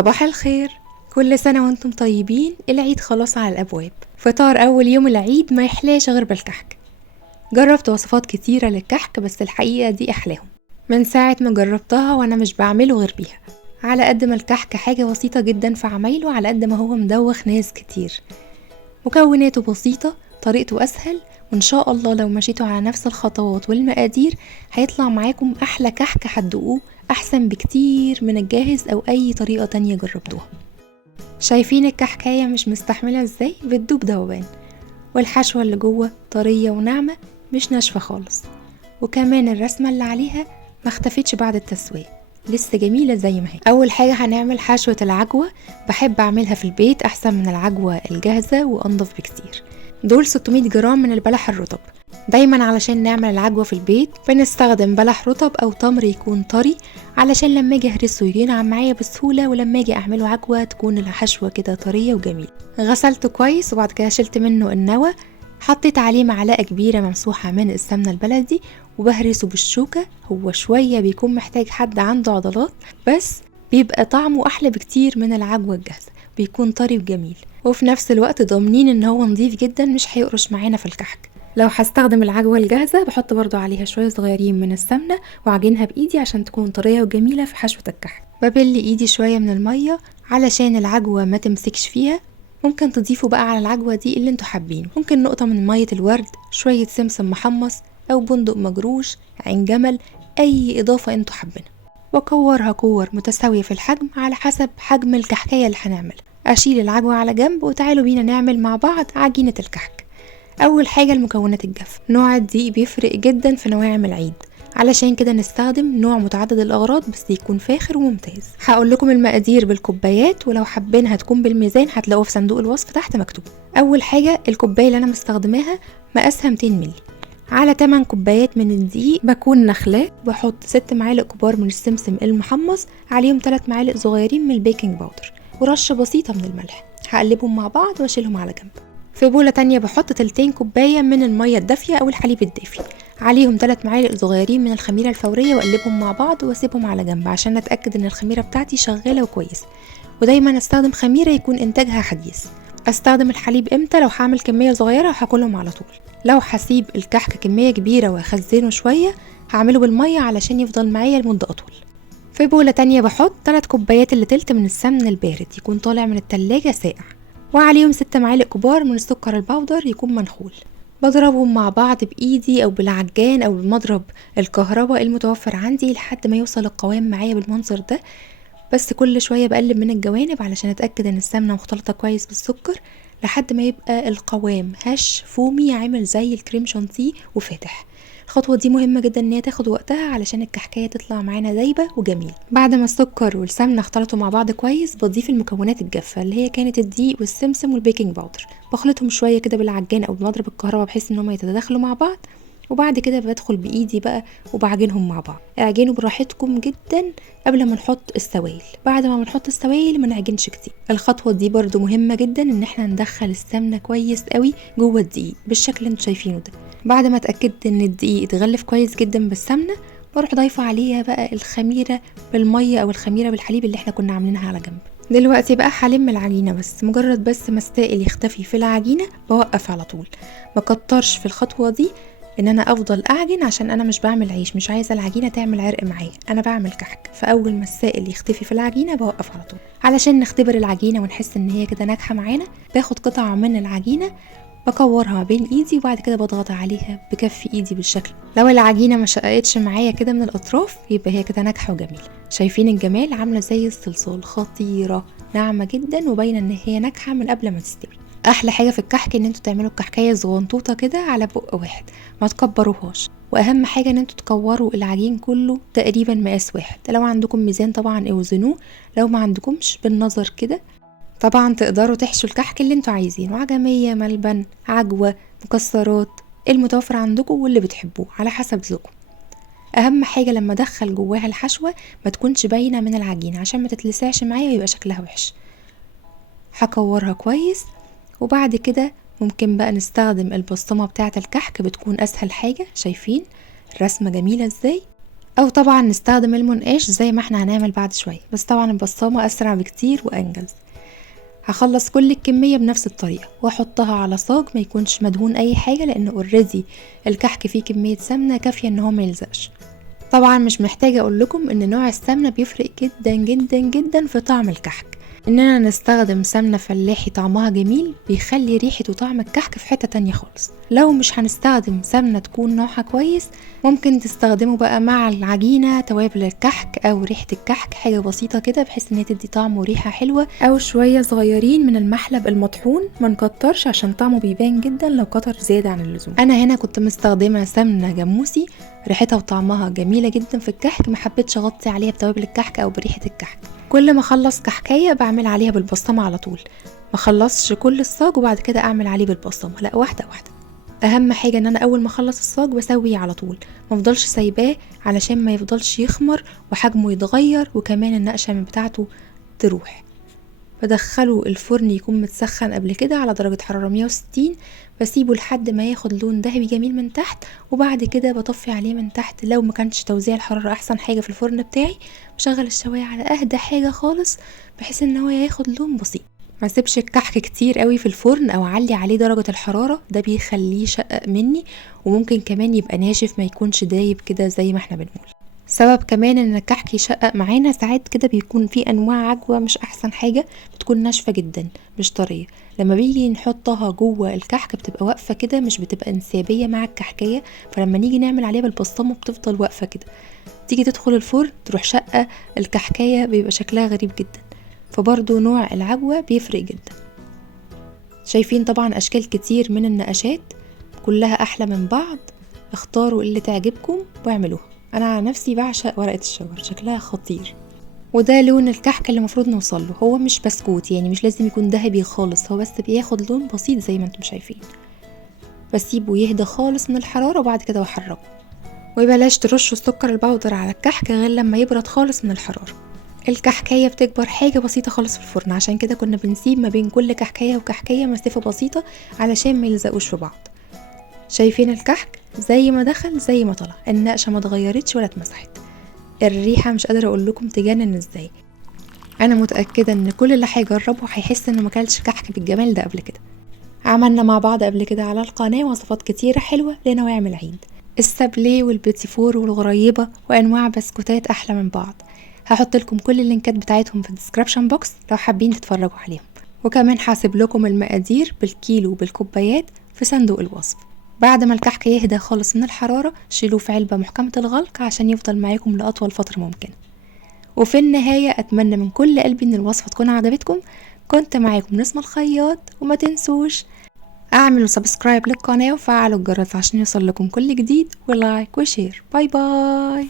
صباح الخير، كل سنة وانتم طيبين. العيد خلاص على الأبواب. فطار أول يوم العيد ما يحلاش غير بالكحك. جربت وصفات كتيرة للكحك بس الحقيقة دي أحلاهم. من ساعة ما جربتها وأنا مش بعمله غير بيها. على قد ما الكحك حاجة بسيطة جدا في عمايله، على قد ما هو مدوخ ناس كتير. مكوناته بسيطة، طريقته أسهل، وإن شاء الله لو مشيتوا على نفس الخطوات والمقادير هيطلع معاكم أحلى كحك هتدوقوه، أحسن بكتير من الجاهز أو أي طريقة تانية جربتوها. شايفين الكحكاية مش مستحملة ازاي؟ بتدوب دوبان، والحشوة اللي جوه طرية وناعمة مش ناشفة خالص، وكمان الرسمة اللي عليها ما اختفتش بعد التسوية، لسه جميلة زي ما هي. أول حاجة هنعمل حشوة العجوة. بحب أعملها في البيت أحسن من العجوة الجاهزة وأنضف بكتير. دول 600 جرام من البلح الرطب. دايما علشان نعمل العجوة في البيت بنستخدم بلح رطب أو تمر يكون طري، علشان لما اجي اهرسه ينعم معايا بسهولة، ولما اجي اعمله عجوة تكون الحشوة كده طرية وجميلة. غسلته كويس وبعد كده شلت منه النوى، حطيت عليه معلقة كبيرة ممسوحة من السمنة البلدي وبهرسه بالشوكة. هو شوية بيكون محتاج حد عنده عضلات، بس بيبقى طعمه أحلى بكتير من العجوة الجاهزة، بيكون طري وجميل، وفي نفس الوقت ضامنين ان هو نظيف جدا مش هيقرش معانا في الكحك. لو هستخدم العجوة الجاهزة بحط برضو عليها شوية صغيرين من السمنة وعجنها بإيدي عشان تكون طرية وجميلة في حشوة الكحك. ببل إيدي شوية من المية علشان العجوة ما تمسكش فيها. ممكن تضيفوا بقى على العجوة دي اللي انتوا حابينه، ممكن نقطة من مية الورد، شوية سمسم محمص أو بندق مجروش، عين جمل، أي إضافة انتوا حابينها. وكورها كور متساوية في الحجم على حسب حجم الكحكاية اللي هنعملها. أشيل العجوة على جنب وتعالوا بينا نعمل مع بعض عجينة الكحك. أول حاجة المكونات الجافة. نوع الدقيق بيفرق جدا في نواعم العيد، علشان كده نستخدم نوع متعدد الأغراض بس يكون فاخر وممتاز. هقول لكم المقادير بالكوبايات، ولو حابينها تكون بالميزان هتلاقوه في صندوق الوصف تحت مكتوب. أول حاجة الكوباية اللي أنا مستخدماها مقاسها 200 مللي. على 8 كوبايات من الدقيق بكون نخلاه، بحط 6 معالق كبار من السمسم المحمص، عليهم 3 معالق صغيرين من البيكنج باودر، ورشة بسيطة من الملح. هقلبهم مع بعض واشيلهم على جنب. في بولة تانية بحط 2 كوباية من المية الدافية أو الحليب الدافي، عليهم 3 معالق صغيرين من الخميرة الفورية، واقلبهم مع بعض واسيبهم على جنب عشان اتأكد ان الخميرة بتاعتي شغالة وكويس. ودايما استخدم خميرة يكون انتاجها حديث. استخدم الحليب امتى؟ لو هعمل كمية صغيرة وهاكلهم على طول. لو هسيب الكحك كمية كبيرة واخزنه شوية هعمله بالمية علشان يفضل معايا لمدة أطول. في بولة تانية بحط 3 كوبايات اللي تلت من السمن البارد يكون طالع من التلاجة ساقع، وعليهم 6 معالق كبار من السكر البودر يكون منخول. بضربهم مع بعض بإيدي أو بالعجان أو بمضرب الكهرباء المتوفر عندي لحد ما يوصل القوام معايا بالمنظر ده. بس كل شوية بقلب من الجوانب علشان أتأكد ان السمنة مختلطة كويس بالسكر، لحد ما يبقى القوام هش فومي عامل زي الكريم شانتيه وفاتح. الخطوة دي مهمة جدا ان هي تاخد وقتها علشان الكحكاية تطلع معانا دايبة وجميل. بعد ما السكر والسمنة اختلطوا مع بعض كويس بضيف المكونات الجافة اللي هي كانت الدقيق والسمسم والبيكنج باودر، بخلطهم شوية كده بالعجان او بمضرب الكهرباء بحيث ان هم يتداخلوا مع بعض. وبعد كده بدخل بايدي بقى وبعجنهم مع بعض. اعجنوا براحتكم جدا قبل ما نحط السوائل. بعد ما بنحط السوائل ما نعجنش كتير. الخطوه دي برضو مهمه جدا ان احنا ندخل السمنه كويس قوي جوه الدقيق بالشكل اللي انتوا شايفينه ده. بعد ما اتاكدت ان الدقيق اتغلف كويس جدا بالسمنه بروح ضايفه عليها بقى الخميره بالميه او الخميره بالحليب اللي احنا كنا عاملينها على جنب. دلوقتي بقى هلم العجينه، بس مجرد بس ما السائل يختفي في العجينه بوقف على طول. ما كترش في الخطوه دي ان انا افضل اعجن، عشان انا مش بعمل عيش، مش عايزه العجينه تعمل عرق معايا، انا بعمل كحك. فاول ما السائل يختفي في العجينه بوقف على طول. علشان نختبر العجينه ونحس ان هي كده ناجحه معانا باخد قطعه من العجينه بكورها ما بين ايدي وبعد كده بضغط عليها بكف ايدي بالشكل. لو العجينه ما شققتش معايا كده من الاطراف يبقى هي كده ناجحه وجميله. شايفين الجمال؟ عامله زي الصلصال، خطيره، ناعمه جدا وباينه ان هي ناجحه من قبل ما تستوي. احلى حاجه في الكحك ان انتوا تعملوا الكحكايه صغنطوطه كده على بق واحد، ما تكبروهاش. واهم حاجه ان انتوا تكوروا العجين كله تقريبا مقاس واحد. لو عندكم ميزان طبعا اوزنوه، لو ما عندكمش بالنظر كده. طبعا تقدروا تحشوا الكحك اللي انتوا عايزينه، عجميه، ملبن، عجوه، مكسرات، المتوفر عندكم واللي بتحبوه على حسب ذوقكم. اهم حاجه لما ادخل جواها الحشوه ما تكونش باينه من العجين عشان ما تتلسعش معايا ويبقى شكلها وحش. هكورها كويس. وبعد كده ممكن بقى نستخدم البسطمة بتاعة الكحك، بتكون اسهل حاجة. شايفين الرسمة جميلة ازاي؟ او طبعا نستخدم المنقاش زي ما احنا هنعمل بعد شوية، بس طبعا البصامة اسرع بكتير وانجز. هخلص كل الكمية بنفس الطريقة واحطها على صاج ما يكونش مدهون اي حاجة، لان اوريدي الكحك فيه كمية سمنة كافية ان هو ما يلزقش. طبعا مش محتاجة اقول لكم ان نوع السمنة بيفرق جدا جدا جدا في طعم الكحك. اننا نستخدم سمنة فلاحي طعمها جميل بيخلي ريحة وطعم الكحك في حتة تانية خالص. لو مش هنستخدم سمنة تكون نوعها كويس، ممكن تستخدموا بقى مع العجينة توابل الكحك او ريحة الكحك، حاجة بسيطة كده بحيث ان هي تدي طعم وريحة حلوة، او شوية صغيرين من المحلب المطحون، ما نكترش عشان طعمه بيبان جدا لو كتر زيادة عن اللزوم. انا هنا كنت مستخدمة سمنة جاموسي، ريحتها وطعمها جميلة جدا في الكحك، ما حبيتش اغطي عليها بتوابل الكحك او بريحة الكحك. كل ما اخلص كحكايه بعمل عليها بالبصمه على طول، ما خلصش كل الصاج وبعد كده اعمل عليه بالبصمه، لا واحده واحده. اهم حاجه ان انا اول ما اخلص الصاج بسويه على طول، ما افضلش سايباه علشان ما يفضلش يخمر وحجمه يتغير وكمان النقشه من بتاعته تروح. بدخله الفرن يكون متسخن قبل كده على درجة حرارة 160، بسيبه لحد ما ياخد لون ذهبي جميل من تحت، وبعد كده بطفي عليه من تحت. لو ما كانش توزيع الحرارة احسن حاجة في الفرن بتاعي، بشغل الشواية على اهدى حاجة خالص بحيث ان هو ياخد لون بسيط. ما سيبش الكحك كتير قوي في الفرن او علي عليه درجة الحرارة، ده بيخليه شقق مني وممكن كمان يبقى ناشف ما يكونش دايب كده زي ما احنا بنقول. سبب كمان ان الكحك يشقق معانا ساعات كده بيكون في انواع عجوة مش احسن حاجة، بتكون ناشفة جدا مش طرية، لما بيجي نحطها جوه الكحك بتبقى واقفة كده، مش بتبقى انسيابية مع الكحكية، فلما نيجي نعمل عليها بالبصمة بتفضل واقفة كده، تيجي تدخل الفرن تروح شقة الكحكية، بيبقى شكلها غريب جدا. فبرضو نوع العجوة بيفرق جدا. شايفين طبعا اشكال كتير من النقشات كلها احلى من بعض، اختاروا اللي تعجبكم واعملوها. انا على نفسي بعشق ورقة الشجر، شكلها خطير. وده لون الكحك اللي المفروض نوصل له، هو مش بسكوت يعني، مش لازم يكون ذهبي خالص، هو بس بياخد لون بسيط زي ما انتم شايفين. بسيبه يهدى خالص من الحرارة وبعد كده بحركه. وبلاش ترشوا السكر البودر على الكحك غير لما يبرد خالص من الحرارة. الكحكاية بتكبر حاجة بسيطة خالص في الفرن، عشان كده كنا بنسيب ما بين كل كحكاية وكحكاية مسافة بسيطة علشان ما يلزقوش في بعض. شايفين الكحك زي ما دخل زي ما طلع، النقشة ما اتغيرتش ولا اتمسحت. الريحة مش قادرة اقول لكم تجنن ازاي. انا متأكدة ان كل اللي هيجربه هيحس انه مكلش كحك بالجمال ده قبل كده. عملنا مع بعض قبل كده على القناة وصفات كتيرة حلوة لنواعم العيد، السابليه والبيتي فور والغريبة وانواع بسكوتات احلى من بعض. هحط لكم كل اللينكات بتاعتهم في الديسكريبشن بوكس لو حابين تتفرجوا عليهم، وكمان حاسب لكم المقادير بالكيلو وبالكوبايات في صندوق الوصف. بعد ما الكحك يهدى خالص من الحرارة شيلوه في علبة محكمة الغلق عشان يفضل معاكم لأطول فترة ممكنة. وفي النهاية أتمنى من كل قلبي إن الوصفة تكون عجبتكم. كنت معاكم نسمة الخياط، وما تنسوش اعملوا سبسكرايب للقناة وفعلوا الجرس عشان يوصل لكم كل جديد، ولايك وشير. باي باي.